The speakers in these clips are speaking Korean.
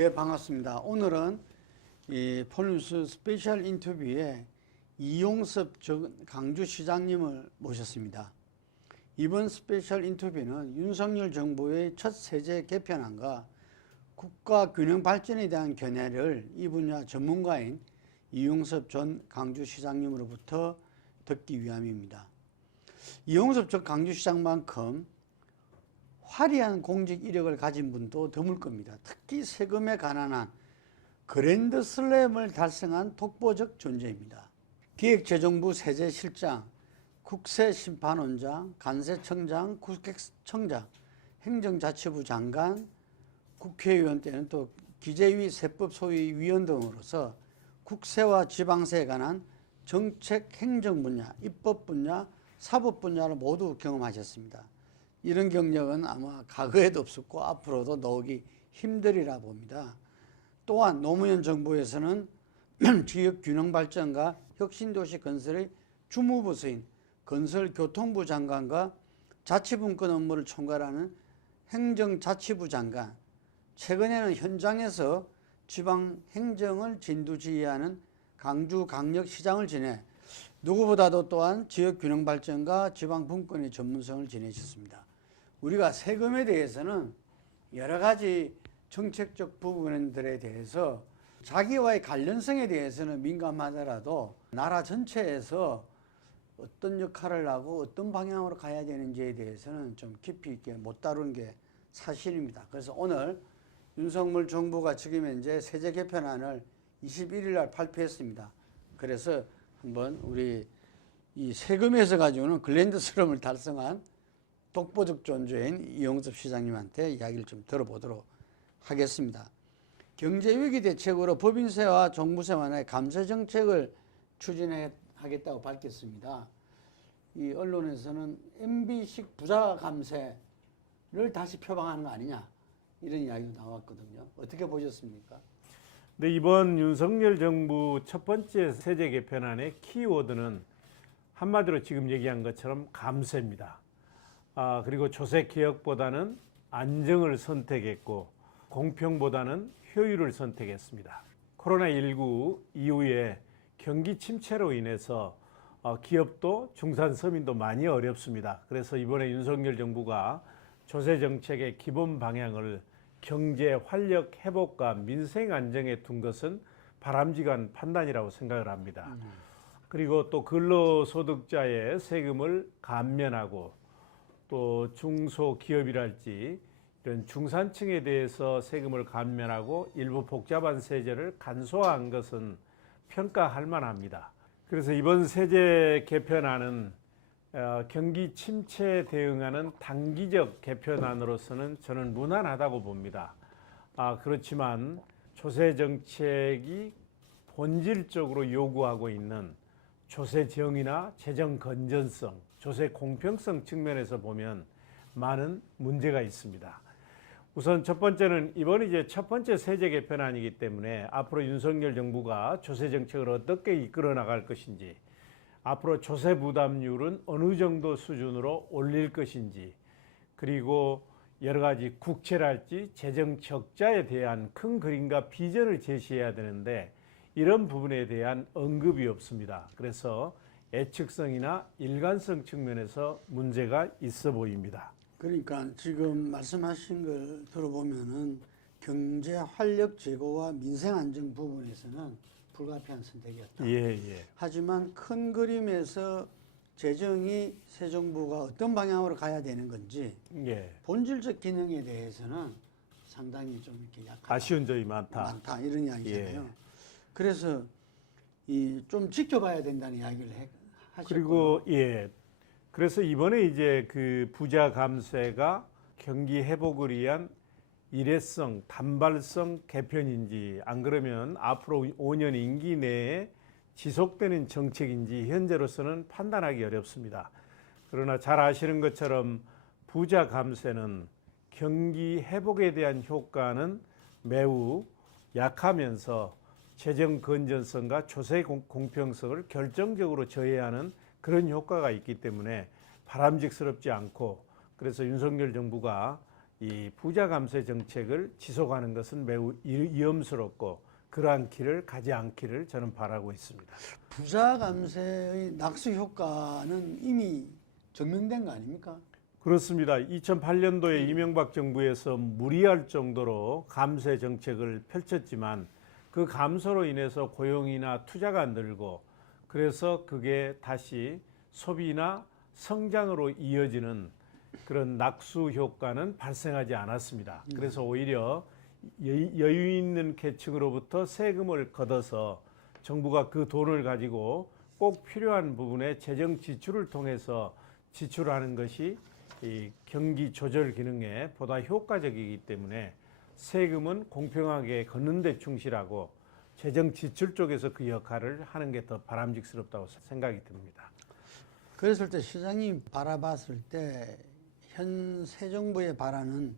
네, 반갑습니다. 오늘은 이 폴뉴스 스페셜 인터뷰에 이용섭 전 강주시장님을 모셨습니다. 이번 스페셜 인터뷰는 윤석열 정부의 첫 세제 개편안과 국가 균형 발전에 대한 견해를 이 분야 전문가인 이용섭 전 강주시장님으로부터 듣기 위함입니다. 이용섭 전 강주시장만큼 화려한 공직 이력을 가진 분도 드물 겁니다. 특히 세금에 관한 그랜드 슬램을 달성한 독보적 존재입니다. 기획재정부 세제실장, 국세심판원장, 간세청장, 국세청장, 행정자치부 장관, 국회의원 때는 또 기재위 세법소위위원 등으로서 국세와 지방세에 관한 정책 행정 분야, 입법 분야, 사법 분야를 모두 경험하셨습니다. 이런 경력은 아마 과거에도 없었고 앞으로도 나오기 힘들이라 봅니다. 또한 노무현 정부에서는 지역균형발전과 혁신도시 건설의 주무부서인 건설교통부 장관과 자치분권 업무를 총괄하는 행정자치부 장관, 최근에는 현장에서 지방행정을 진두지휘하는 강주광역시장을 지내 누구보다도 또한 지역균형발전과 지방분권의 전문성을 지내셨습니다. 우리가 세금에 대해서는 여러 가지 정책적 부분들에 대해서 자기와의 관련성에 대해서는 민감하더라도 나라 전체에서 어떤 역할을 하고 어떤 방향으로 가야 되는지에 대해서는 좀 깊이 있게 못 다루는 게 사실입니다. 그래서 오늘 윤석열 정부가 지금 현재 세제 개편안을 21일 날 발표했습니다. 그래서 한번 우리 이 세금에서 가지고는 글랜드 슬럼을 달성한 독보적 존재인 이용섭 시장님한테 이야기를 좀 들어보도록 하겠습니다. 경제위기 대책으로 법인세와 종부세 완화의 감세 정책을 추진하겠다고 밝혔습니다. 이 언론에서는 MB식 부자 감세를 다시 표방하는 거 아니냐 이런 이야기도 나왔거든요. 어떻게 보셨습니까? 네, 이번 윤석열 정부 첫 번째 세제 개편안의 키워드는 한마디로 지금 얘기한 것처럼 감세입니다. 그리고 조세 개혁보다는 안정을 선택했고 공평보다는 효율을 선택했습니다. 코로나19 이후에 경기 침체로 인해서 기업도 중산서민도 많이 어렵습니다. 그래서 이번에 윤석열 정부가 조세 정책의 기본 방향을 경제 활력 회복과 민생 안정에 둔 것은 바람직한 판단이라고 생각을 합니다. 그리고 또 근로소득자의 세금을 감면하고 또 중소기업이랄지 이런 중산층에 대해서 세금을 감면하고 일부 복잡한 세제를 간소화한 것은 평가할 만합니다. 그래서 이번 세제 개편안은 경기 침체에 대응하는 단기적 개편안으로서는 저는 무난하다고 봅니다. 그렇지만 조세 정책이 본질적으로 요구하고 있는 조세 정의나 재정 건전성, 조세 공평성 측면에서 보면 많은 문제가 있습니다. 우선 첫 번째는 이번이 이제 첫 번째 세제 개편안이기 때문에 앞으로 윤석열 정부가 조세 정책을 어떻게 이끌어 나갈 것인지, 앞으로 조세 부담률은 어느 정도 수준으로 올릴 것인지, 그리고 여러 가지 국채랄지 재정 적자에 대한 큰 그림과 비전을 제시해야 되는데 이런 부분에 대한 언급이 없습니다. 그래서 예측성이나 일관성 측면에서 문제가 있어 보입니다. 그러니까 지금 말씀하신 걸 들어보면은 경제 활력 제고와 민생 안정 부분에서는 불가피한 선택이었다. 예. 하지만 큰 그림에서 재정이 새 정부가 어떤 방향으로 가야 되는 건지 본질적 기능에 대해서는 상당히 좀 이렇게 약하다. 아쉬운 점이 많다. 이런 이야기잖아요. 그래서 좀 지켜봐야 된다는 이야기를 하셨고. 그리고 그래서 이번에 이제 그 부자 감세가 경기 회복을 위한 일회성, 단발성 개편인지 안 그러면 앞으로 5년 임기 내에 지속되는 정책인지 현재로서는 판단하기 어렵습니다. 그러나 잘 아시는 것처럼 부자 감세는 경기 회복에 대한 효과는 매우 약하면서 재정 건전성과 조세 공평성을 결정적으로 저해하는 그런 효과가 있기 때문에 바람직스럽지 않고, 그래서 윤석열 정부가 이 부자 감세 정책을 지속하는 것은 매우 위험스럽고 그러한 길을 가지 않기를 저는 바라고 있습니다. 부자 감세의 낙수 효과는 이미 증명된 거 아닙니까? 그렇습니다. 2008년도에 이명박 정부에서 무리할 정도로 감세 정책을 펼쳤지만 그 감소로 인해서 고용이나 투자가 늘고 그래서 그게 다시 소비나 성장으로 이어지는 그런 낙수 효과는 발생하지 않았습니다. 그래서 오히려 여유 있는 계층으로부터 세금을 걷어서 정부가 그 돈을 가지고 꼭 필요한 부분에 재정 지출을 통해서 지출하는 것이 이 경기 조절 기능에 보다 효과적이기 때문에 세금은 공평하게 걷는 데 충실하고 재정 지출 쪽에서 그 역할을 하는 게 더 바람직스럽다고 생각이 듭니다. 그랬을 때 시장이 바라봤을 때 현 새 정부에 바라는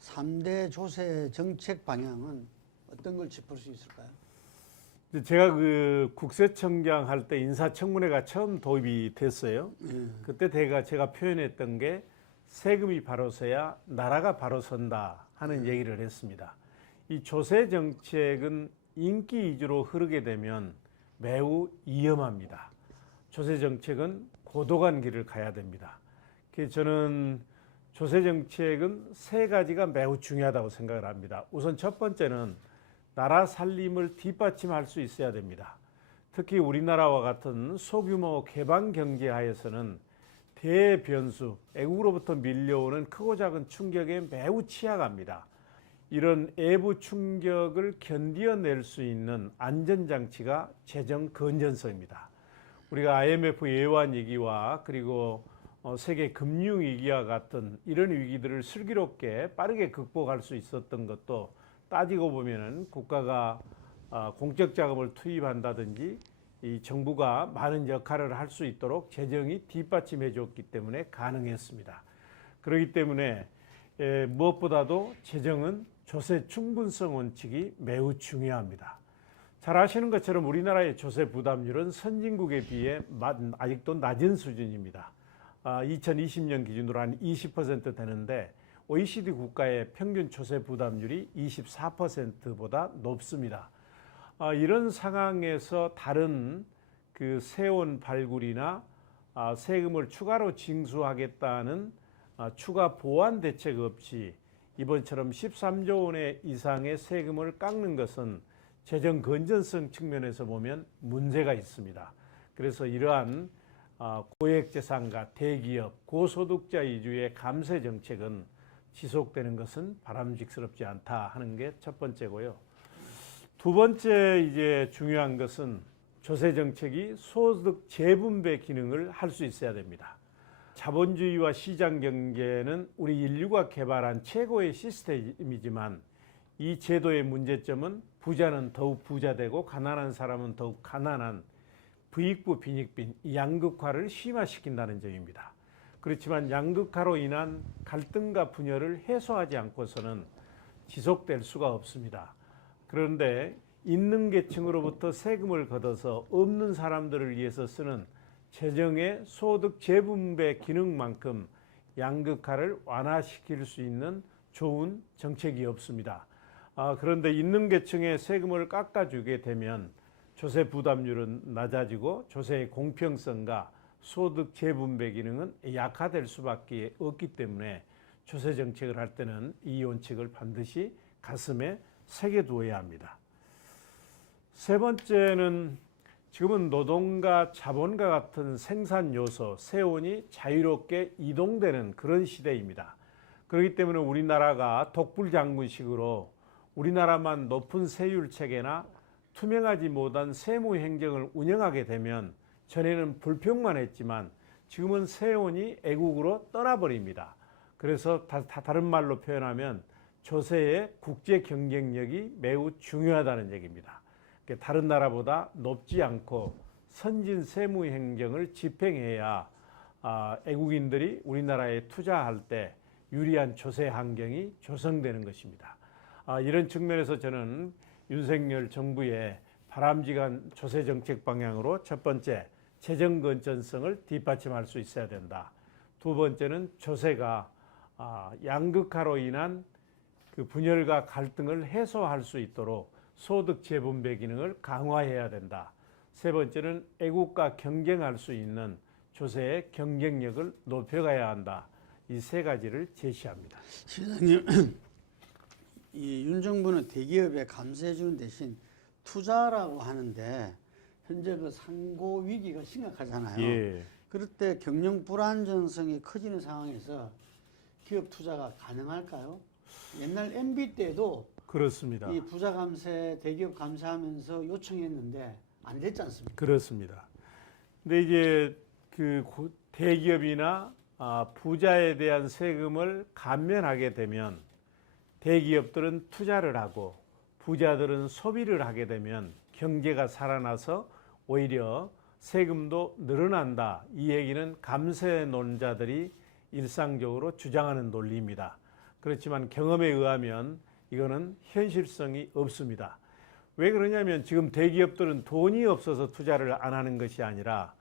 3대 조세 정책 방향은 어떤 걸 짚을 수 있을까요? 제가 그 국세청장 할 때 인사청문회가 처음 도입이 됐어요. 그때 제가 표현했던 게 세금이 바로 서야 나라가 바로 선다 하는 얘기를 했습니다. 이 조세 정책은 인기 위주로 흐르게 되면 매우 위험합니다. 조세 정책은 고도간 길을 가야 됩니다. 그래서 저는 조세 정책은 세 가지가 매우 중요하다고 생각을 합니다. 우선 첫 번째는 나라 살림을 뒷받침할 수 있어야 됩니다. 특히 우리나라와 같은 소규모 개방 경제 하에서는 대변수, 외국으로부터 밀려오는 크고 작은 충격에 매우 취약합니다. 이런 외부 충격을 견뎌낼 수 있는 안전장치가 재정 건전성입니다. 우리가 IMF 예환 위기와 그리고 세계 금융 위기와 같은 이런 위기들을 슬기롭게 빠르게 극복할 수 있었던 것도 따지고 보면은 국가가 공적 자금을 투입한다든지 이 정부가 많은 역할을 할 수 있도록 재정이 뒷받침해 줬기 때문에 가능했습니다. 그렇기 때문에 무엇보다도 재정은 조세 충분성 원칙이 매우 중요합니다. 잘 아시는 것처럼 우리나라의 조세 부담률은 선진국에 비해 아직도 낮은 수준입니다. 2020년 기준으로 한 20% 되는데 OECD 국가의 평균 조세 부담률이 24%보다 높습니다. 이런 상황에서 다른 그 세원 발굴이나 세금을 추가로 징수하겠다는 추가 보완 대책 없이 이번처럼 13조 원 이상의 세금을 깎는 것은 재정 건전성 측면에서 보면 문제가 있습니다. 그래서 이러한 고액재산가, 대기업, 고소득자 위주의 감세 정책은 지속되는 것은 바람직스럽지 않다 하는 게 첫 번째고요. 두 번째 이제 중요한 것은 조세 정책이 소득 재분배 기능을 할 수 있어야 됩니다. 자본주의와 시장 경제는 우리 인류가 개발한 최고의 시스템이지만 이 제도의 문제점은 부자는 더욱 부자되고 가난한 사람은 더욱 가난한 부익부 빈익빈 양극화를 심화시킨다는 점입니다. 그렇지만 양극화로 인한 갈등과 분열을 해소하지 않고서는 지속될 수가 없습니다. 그런데 있는 계층으로부터 세금을 걷어서 없는 사람들을 위해서 쓰는 재정의 소득 재분배 기능만큼 양극화를 완화시킬 수 있는 좋은 정책이 없습니다. 그런데 있는 계층의 세금을 깎아주게 되면 조세 부담률은 낮아지고 조세의 공평성과 소득 재분배 기능은 약화될 수밖에 없기 때문에 조세 정책을 할 때는 이 원칙을 반드시 가슴에 새겨두어야 합니다. 세 번째는 지금은 노동과 자본과 같은 생산 요소, 세원이 자유롭게 이동되는 그런 시대입니다. 그렇기 때문에 우리나라가 독불장군식으로 우리나라만 높은 세율 체계나 투명하지 못한 세무 행정을 운영하게 되면 전에는 불평만 했지만 지금은 세원이 애국으로 떠나버립니다. 그래서 다른 말로 표현하면 조세의 국제 경쟁력이 매우 중요하다는 얘기입니다. 다른 나라보다 높지 않고 선진 세무 행정을 집행해야 애국인들이 우리나라에 투자할 때 유리한 조세 환경이 조성되는 것입니다. 이런 측면에서 저는 윤석열 정부의 바람직한 조세 정책 방향으로 첫 번째, 재정 건전성을 뒷받침할 수 있어야 된다. 두 번째는 조세가 양극화로 인한 그 분열과 갈등을 해소할 수 있도록 소득 재분배 기능을 강화해야 된다. 세 번째는 애국과 경쟁할 수 있는 조세의 경쟁력을 높여가야 한다. 이 세 가지를 제시합니다. 시장님, 이 윤 정부는 대기업에 감세해 주는 대신 투자라고 하는데 현재 그 상고 위기가 심각하잖아요. 예. 그럴 때 경영 불안정성이 커지는 상황에서 기업 투자가 가능할까요? 옛날 MB 때도 그렇습니다. 이 부자 감세, 대기업 감세하면서 요청했는데 안 됐지 않습니까? 그렇습니다. 근데 이제 그 대기업이나 부자에 대한 세금을 감면하게 되면 대기업들은 투자를 하고 부자들은 소비를 하게 되면 경제가 살아나서 오히려 세금도 늘어난다. 이 얘기는 감세론자들이 일상적으로 주장하는 논리입니다. 그렇지만 경험에 의하면 이거는 현실성이 없습니다. 왜 그러냐면 지금 대기업들은 돈이 없어서 투자를 안 하는 것이 아니라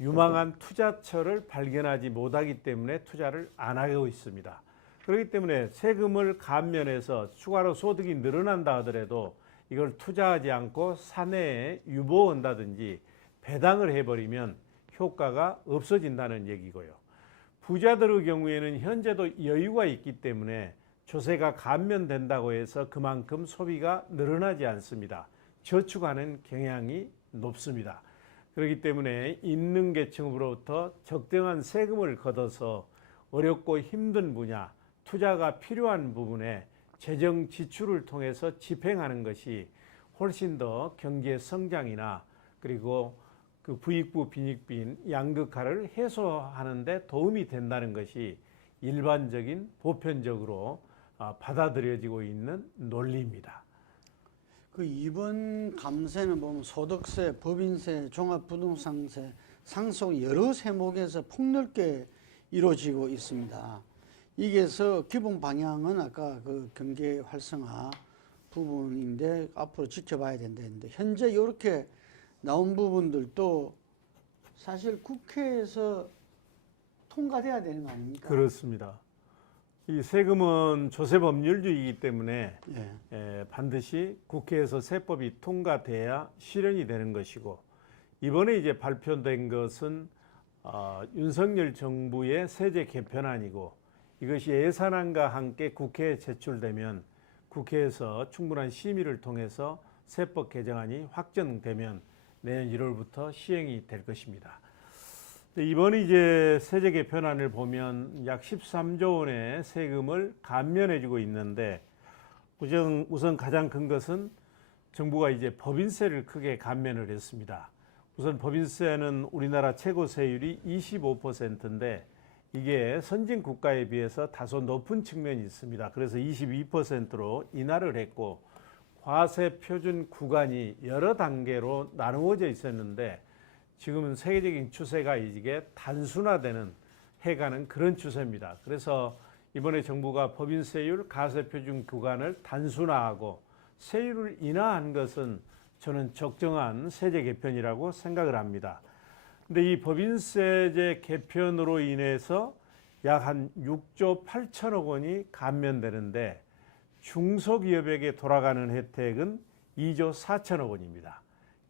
유망한 투자처를 발견하지 못하기 때문에 투자를 안 하고 있습니다. 그렇기 때문에 세금을 감면해서 추가로 소득이 늘어난다 하더라도 이걸 투자하지 않고 사내에 유보한다든지 배당을 해버리면 효과가 없어진다는 얘기고요. 부자들의 경우에는 현재도 여유가 있기 때문에 조세가 감면된다고 해서 그만큼 소비가 늘어나지 않습니다. 저축하는 경향이 높습니다. 그렇기 때문에 있는 계층으로부터 적정한 세금을 걷어서 어렵고 힘든 분야, 투자가 필요한 부분에 재정 지출을 통해서 집행하는 것이 훨씬 더 경제 성장이나 그리고 그 부익부 빈익빈 양극화를 해소하는 데 도움이 된다는 것이 일반적인 보편적으로 받아들여지고 있는 논리입니다. 그 이번 감세는 보면 소득세, 법인세, 종합부동산세 상속 여러 세목에서 폭넓게 이루어지고 있습니다. 이게서 기본 방향은 아까 그 경제 활성화 부분인데 앞으로 지켜봐야 된다 했는데 현재 이렇게 나온 부분들도 사실 국회에서 통과돼야 되는 거 아닙니까? 그렇습니다. 이 세금은 조세법률주의이기 때문에 예. 반드시 국회에서 세법이 통과돼야 실현이 되는 것이고 이번에 이제 발표된 것은 윤석열 정부의 세제 개편안이고 이것이 예산안과 함께 국회에 제출되면 국회에서 충분한 심의를 통해서 세법 개정안이 확정되면 내년 1월부터 시행이 될 것입니다. 이번 이제 세제 개편안을 보면 약 13조 원의 세금을 감면해주고 있는데 우선 가장 큰 것은 정부가 이제 법인세를 크게 감면을 했습니다. 우선 법인세는 우리나라 최고 세율이 25%인데 이게 선진 국가에 비해서 다소 높은 측면이 있습니다. 그래서 22%로 인하를 했고 과세 표준 구간이 여러 단계로 나누어져 있었는데 지금은 세계적인 추세가 이게 단순화되는 해가는 그런 추세입니다. 그래서 이번에 정부가 법인세율, 가세표준 구간을 단순화하고 세율을 인하한 것은 저는 적정한 세제 개편이라고 생각을 합니다. 근데 이 법인세제 개편으로 인해서 약 한 6조 8천억 원이 감면되는데 중소기업에게 돌아가는 혜택은 2조 4천억 원입니다.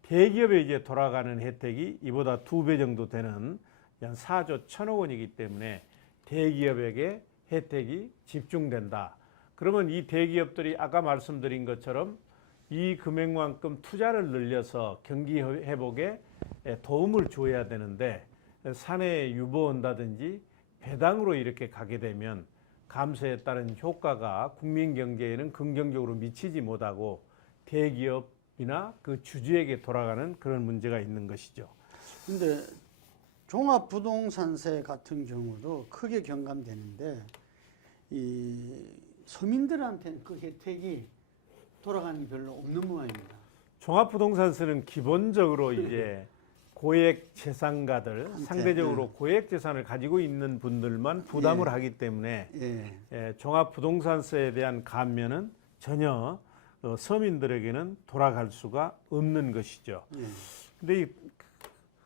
대기업에 이제 돌아가는 혜택이 이보다 2배 정도 되는 약 4조 1천억 원이기 때문에 대기업에게 혜택이 집중된다. 그러면 이 대기업들이 아까 말씀드린 것처럼 이 금액만큼 투자를 늘려서 경기 회복에 도움을 줘야 되는데 사내에 유보한다든지 배당으로 이렇게 가게 되면 감세에 따른 효과가 국민 경제에는 긍정적으로 미치지 못하고 대기업이나 그 주주에게 돌아가는 그런 문제가 있는 것이죠. 근데 종합부동산세 같은 경우도 크게 경감되는데 이 서민들한테는 그 혜택이 돌아가는 게 별로 없는 모양입니다. 종합부동산세는 기본적으로 이제 고액 재산가들 상대적으로 네. 고액 재산을 가지고 있는 분들만 부담을 하기 때문에 종합부동산세에 대한 감면은 전혀 서민들에게는 돌아갈 수가 없는 것이죠. 근데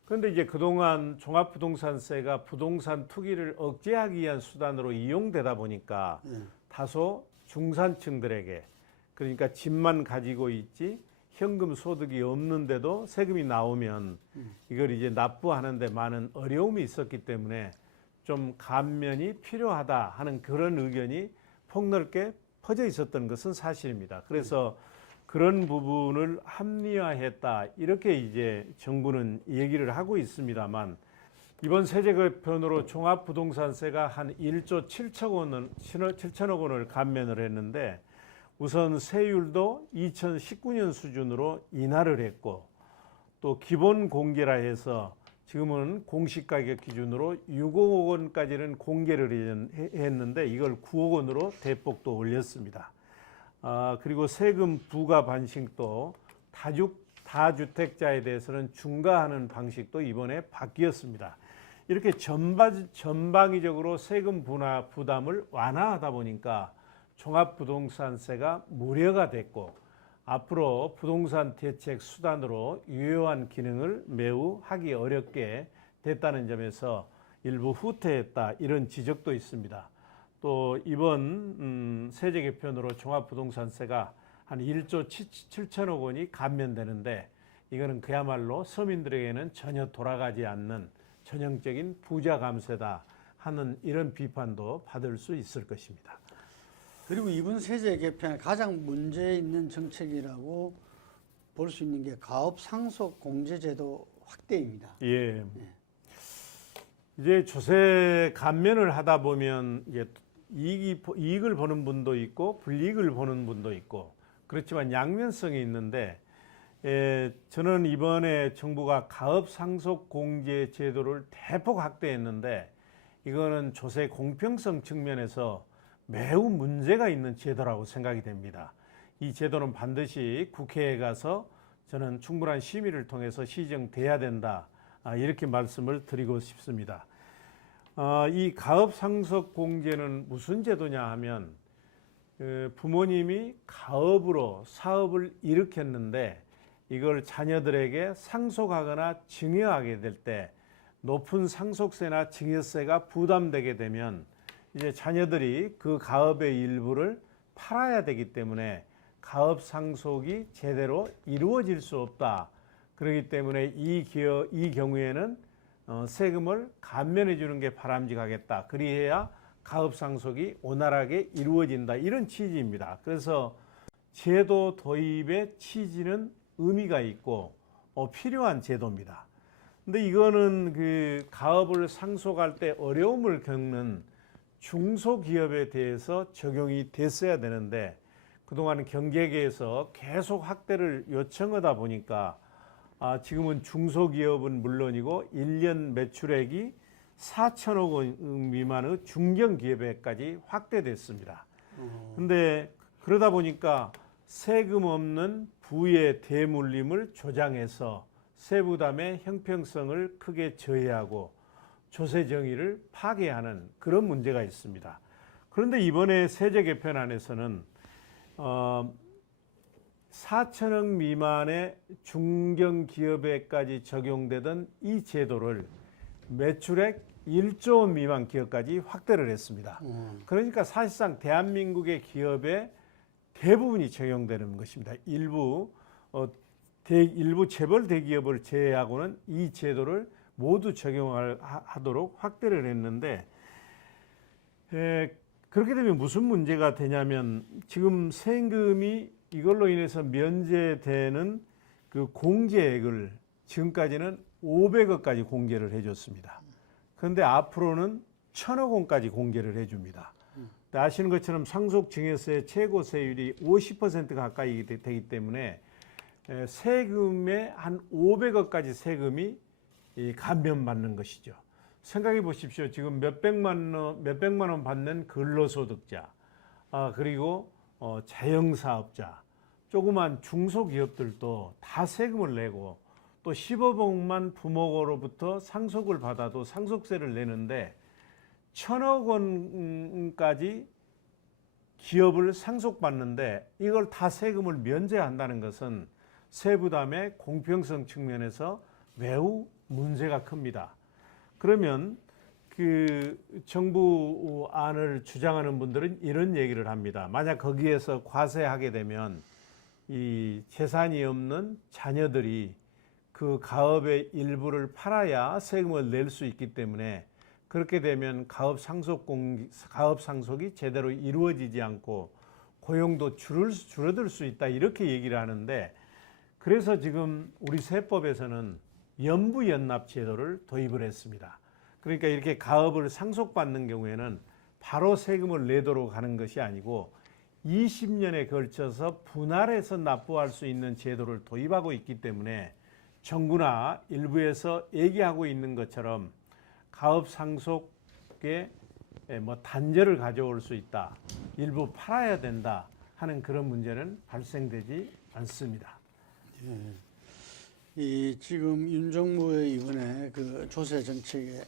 그런데 이제 그동안 종합부동산세가 부동산 투기를 억제하기 위한 수단으로 이용되다 보니까 다소 중산층들에게, 그러니까 집만 가지고 있지 현금 소득이 없는데도 세금이 나오면 이걸 이제 납부하는데 많은 어려움이 있었기 때문에 좀 감면이 필요하다 하는 그런 의견이 폭넓게 퍼져 있었던 것은 사실입니다. 그래서 그런 부분을 합리화했다, 이렇게 이제 정부는 얘기를 하고 있습니다만, 이번 세제 개편으로 종합부동산세가 한 1조 7천억 원을 감면을 했는데, 우선 세율도 2019년 수준으로 인하를 했고, 또 기본 공개라 해서 지금은 공시 가격 기준으로 6억 원까지는 공개를 했는데 이걸 9억 원으로 대폭도 올렸습니다. 그리고 세금 부과 반식도 다주택자에 대해서는 중과하는 방식도 이번에 바뀌었습니다. 이렇게 전방위적으로 세금 부담을 완화하다 보니까 종합부동산세가 무료가 됐고, 앞으로 부동산 대책 수단으로 유효한 기능을 매우 하기 어렵게 됐다는 점에서 일부 후퇴했다, 이런 지적도 있습니다. 또 이번 세제 개편으로 종합부동산세가 한 1조 7천억 원이 감면되는데, 이거는 그야말로 서민들에게는 전혀 돌아가지 않는 전형적인 부자 감세다 하는 이런 비판도 받을 수 있을 것입니다. 그리고 이번 세제 개편의 가장 문제 있는 정책이라고 볼 수 있는 게 가업 상속 공제 제도 확대입니다. 예. 이제 조세 감면을 하다 보면 이제 이익을 보는 분도 있고 불이익을 보는 분도 있고, 그렇지만 양면성이 있는데, 저는 이번에 정부가 가업 상속 공제 제도를 대폭 확대했는데, 이거는 조세 공평성 측면에서 매우 문제가 있는 제도라고 생각이 됩니다. 이 제도는 반드시 국회에 가서 저는 충분한 심의를 통해서 시정돼야 된다, 이렇게 말씀을 드리고 싶습니다. 이 가업상속공제는 무슨 제도냐 하면, 부모님이 가업으로 사업을 일으켰는데 이걸 자녀들에게 상속하거나 증여하게 될 때 높은 상속세나 증여세가 부담되게 되면 이제 자녀들이 그 가업의 일부를 팔아야 되기 때문에 가업 상속이 제대로 이루어질 수 없다. 그렇기 때문에 이 경우에는 세금을 감면해 주는 게 바람직하겠다. 그리해야 가업 상속이 원활하게 이루어진다, 이런 취지입니다. 그래서 제도 도입의 취지는 의미가 있고 필요한 제도입니다. 근데 이거는 그 가업을 상속할 때 어려움을 겪는 중소기업에 대해서 적용이 됐어야 되는데, 그동안 경제계에서 계속 확대를 요청하다 보니까 지금은 중소기업은 물론이고 1년 매출액이 4천억 원 미만의 중견기업에까지 확대됐습니다. 그런데 그러다 보니까 세금 없는 부의 대물림을 조장해서 세부담의 형평성을 크게 저해하고 조세 정의를 파괴하는 그런 문제가 있습니다. 그런데 이번에 세제 개편안에서는 4천억 미만의 중견기업에까지 적용되던 이 제도를 매출액 1조 원 미만 기업까지 확대를 했습니다. 그러니까 사실상 대한민국의 기업의 대부분이 적용되는 것입니다. 일부 재벌 대기업을 제외하고는 이 제도를 모두 적용하도록 확대를 했는데, 그렇게 되면 무슨 문제가 되냐면, 지금 세금이 이걸로 인해서 면제되는 그 공제액을 지금까지는 500억까지 공개를 해줬습니다. 그런데 앞으로는 1,000억 원까지 공개를 해줍니다. 아시는 것처럼 상속증여세 최고 세율이 50% 가까이 되기 때문에 세금의 한 500억까지 세금이 감면받는 것이죠. 생각해 보십시오. 지금 몇백만 원 받는 근로소득자, 그리고 자영사업자, 조그만 중소기업들도 다 세금을 내고, 또 15억만 부모로부터 상속을 받아도 상속세를 내는데 1,000억 원까지 기업을 상속받는데 이걸 다 세금을 면제한다는 것은 세부담의 공평성 측면에서 매우 문제가 큽니다. 그러면 그 정부 안을 주장하는 분들은 이런 얘기를 합니다. 만약 거기에서 과세하게 되면 이 재산이 없는 자녀들이 그 가업의 일부를 팔아야 세금을 낼 수 있기 때문에 그렇게 되면 가업 상속이 제대로 이루어지지 않고 고용도 줄어들 수 있다 이렇게 얘기를 하는데, 그래서 지금 우리 세법에서는 연부연납 제도를 도입을 했습니다. 그러니까 이렇게 가업을 상속받는 경우에는 바로 세금을 내도록 하는 것이 아니고 20년에 걸쳐서 분할해서 납부할 수 있는 제도를 도입하고 있기 때문에 정부나 일부에서 얘기하고 있는 것처럼 가업 상속에 단절을 가져올 수 있다, 일부 팔아야 된다 하는 그런 문제는 발생되지 않습니다. 예. 이 지금 윤 정부의 이번에 그 조세 정책의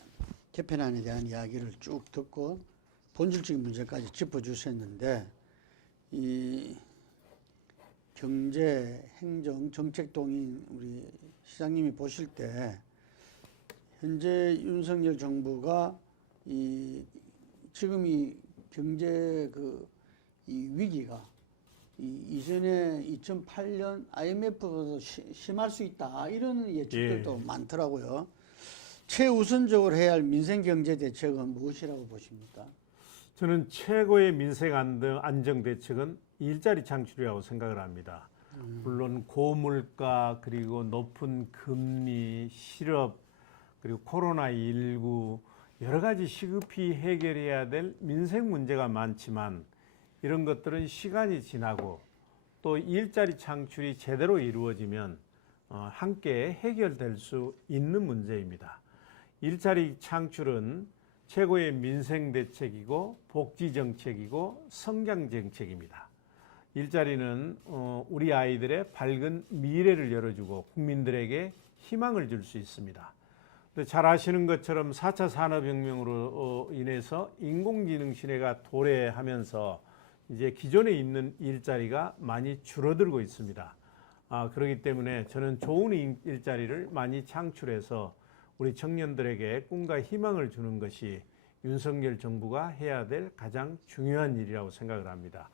개편안에 대한 이야기를 쭉 듣고 본질적인 문제까지 짚어주셨는데, 이 경제, 행정, 정책 동인 우리 시장님이 보실 때 현재 윤석열 정부가 지금 이 경제 이 위기가 이전에 2008년 IMF보다 심할 수 있다 이런 예측들도 많더라고요. 최우선적으로 해야 할 민생 경제 대책은 무엇이라고 보십니까? 저는 최고의 민생 안정 대책은 일자리 창출이라고 생각을 합니다. 물론 고물가, 그리고 높은 금리, 실업, 그리고 코로나19 여러 가지 시급히 해결해야 될 민생 문제가 많지만 이런 것들은 시간이 지나고 또 일자리 창출이 제대로 이루어지면 함께 해결될 수 있는 문제입니다. 일자리 창출은 최고의 민생 대책이고 복지 정책이고 성장 정책입니다. 일자리는 우리 아이들의 밝은 미래를 열어주고 국민들에게 희망을 줄 수 있습니다. 잘 아시는 것처럼 4차 산업혁명으로 인해서 인공지능 시대가 도래하면서 이제 기존에 있는 일자리가 많이 줄어들고 있습니다. 그렇기 때문에 저는 좋은 일자리를 많이 창출해서 우리 청년들에게 꿈과 희망을 주는 것이 윤석열 정부가 해야 될 가장 중요한 일이라고 생각을 합니다.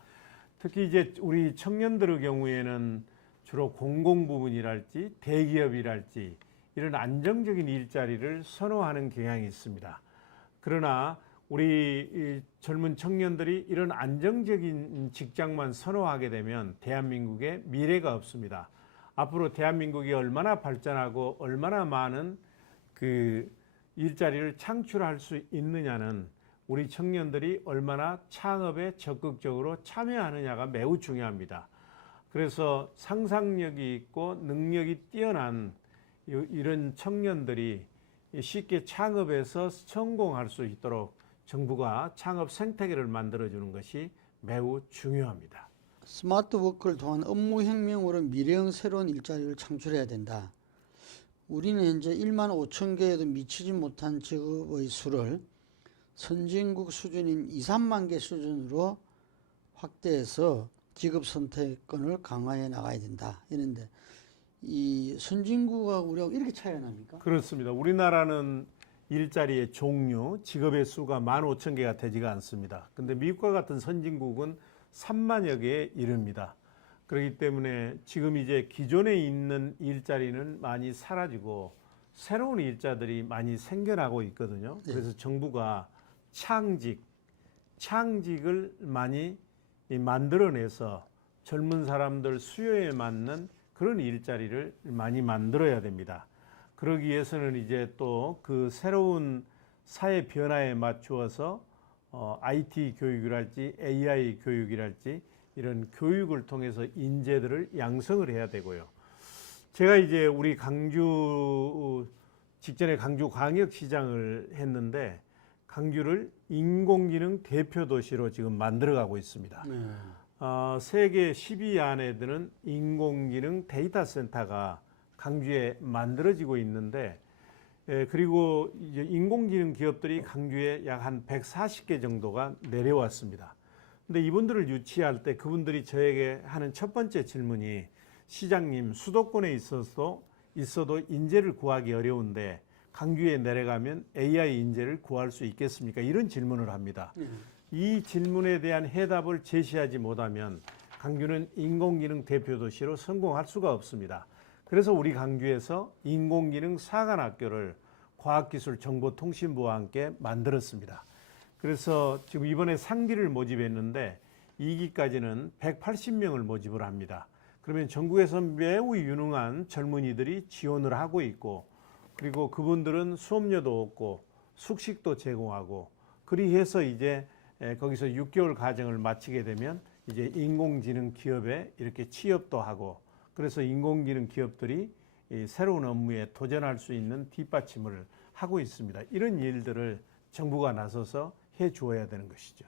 특히 이제 우리 청년들의 경우에는 주로 공공부문이랄지 대기업이랄지 이런 안정적인 일자리를 선호하는 경향이 있습니다. 그러나 우리 젊은 청년들이 이런 안정적인 직장만 선호하게 되면 대한민국에 미래가 없습니다. 앞으로 대한민국이 얼마나 발전하고 얼마나 많은 그 일자리를 창출할 수 있느냐는 우리 청년들이 얼마나 창업에 적극적으로 참여하느냐가 매우 중요합니다. 그래서 상상력이 있고 능력이 뛰어난 이런 청년들이 쉽게 창업에서 성공할 수 있도록 정부가 창업 생태계를 만들어주는 것이 매우 중요합니다. 스마트 워크를 통한 업무 혁명으로 미래형 새로운 일자리를 창출해야 된다. 우리는 현재 1만 5천 개에도 미치지 못한 직업의 수를 선진국 수준인 2, 3만 개 수준으로 확대해서 직업 선택권을 강화해 나가야 된다. 이런데 이 선진국하고 우리하고 이렇게 차이가 납니까? 그렇습니다. 우리나라는 일자리의 종류, 직업의 수가 15,000개가 되지가 않습니다. 근데 미국과 같은 선진국은 3만여 개에 이릅니다. 그렇기 때문에 지금 이제 기존에 있는 일자리는 많이 사라지고 새로운 일자들이 많이 생겨나고 있거든요. 그래서 정부가 창직을 많이 만들어내서 젊은 사람들 수요에 맞는 그런 일자리를 많이 만들어야 됩니다. 그러기 위해서는 이제 또 그 새로운 사회 변화에 맞추어서 IT 교육이랄지 AI 교육이랄지 이런 교육을 통해서 인재들을 양성을 해야 되고요. 제가 이제 우리 직전에 강주 광역시장을 했는데 강주를 인공지능 대표 도시로 지금 만들어가고 있습니다. 세계 10위 안에 드는 인공지능 데이터 센터가 강주에 만들어지고 있는데, 그리고 이제 인공지능 기업들이 강주에 약 한 140개 정도가 내려왔습니다. 근데 이분들을 유치할 때 그분들이 저에게 하는 첫 번째 질문이, 시장님, 수도권에 있어서도 있어도 인재를 구하기 어려운데 강주에 내려가면 AI 인재를 구할 수 있겠습니까? 이런 질문을 합니다. 이 질문에 대한 해답을 제시하지 못하면 강주는 인공지능 대표 도시로 성공할 수가 없습니다. 그래서 우리 강주에서 인공지능 사관학교를 과학기술정보통신부와 함께 만들었습니다. 그래서 지금 이번에 상기를 모집했는데 2기까지는 180명을 모집을 합니다. 그러면 전국에서 매우 유능한 젊은이들이 지원을 하고 있고, 그리고 그분들은 수업료도 없고 숙식도 제공하고, 그리해서 이제 거기서 6개월 과정을 마치게 되면 이제 인공지능 기업에 이렇게 취업도 하고, 그래서 인공지능 기업들이 이 새로운 업무에 도전할 수 있는 뒷받침을 하고 있습니다. 이런 일들을 정부가 나서서 해 주어야 되는 것이죠.